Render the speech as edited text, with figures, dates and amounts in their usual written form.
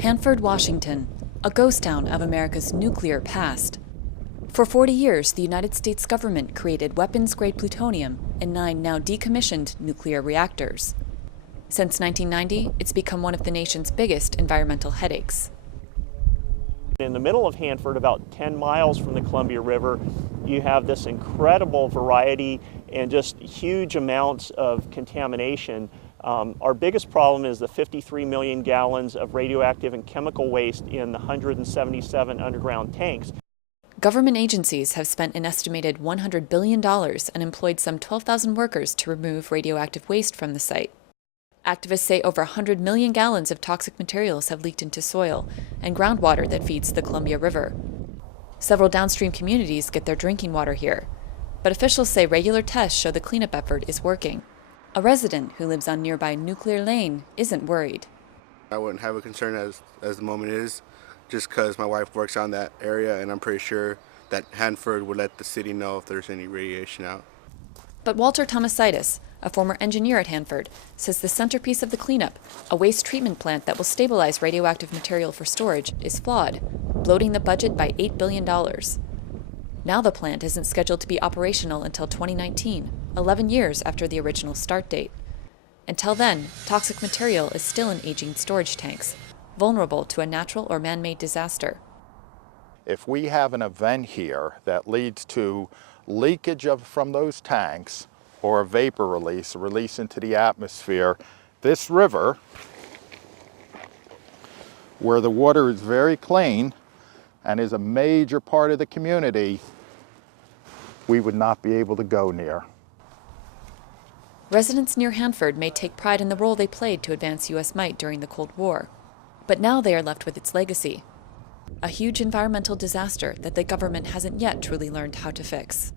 Hanford, Washington, a ghost town of America's nuclear past. For 40 years, the United States government created weapons-grade plutonium in 9 now decommissioned nuclear reactors. Since 1990, it's become one of the nation's biggest environmental headaches. In the middle of Hanford, about 10 miles from the Columbia River, you have this incredible variety and just huge amounts of contamination. Our biggest problem is the 53 million gallons of radioactive and chemical waste in the 177 underground tanks. Government agencies have spent an estimated $100 billion and employed some 12,000 workers to remove radioactive waste from the site. Activists say over 100 million gallons of toxic materials have leaked into soil and groundwater that feeds the Columbia River. Several downstream communities get their drinking water here, but officials say regular tests show the cleanup effort is working. A resident who lives on nearby Nuclear Lane isn't worried. I wouldn't have a concern as the moment is, just because my wife works on that area, and I'm pretty sure that Hanford would let the city know if there's any radiation out. But Walter Tomasitis, a former engineer at Hanford, says the centerpiece of the cleanup, a waste treatment plant that will stabilize radioactive material for storage, is flawed, bloating the budget by $8 billion. Now the plant isn't scheduled to be operational until 2019, 11 years after the original start date. Until then, toxic material is still in aging storage tanks, vulnerable to a natural or man-made disaster. If we have an event here that leads to leakage from those tanks or a vapor release into the atmosphere, this river, where the water is very clean and is a major part of the community, we would not be able to go near. Residents near Hanford may take pride in the role they played to advance U.S. might during the Cold War, but now they are left with its legacy, a huge environmental disaster that the government hasn't yet truly learned how to fix.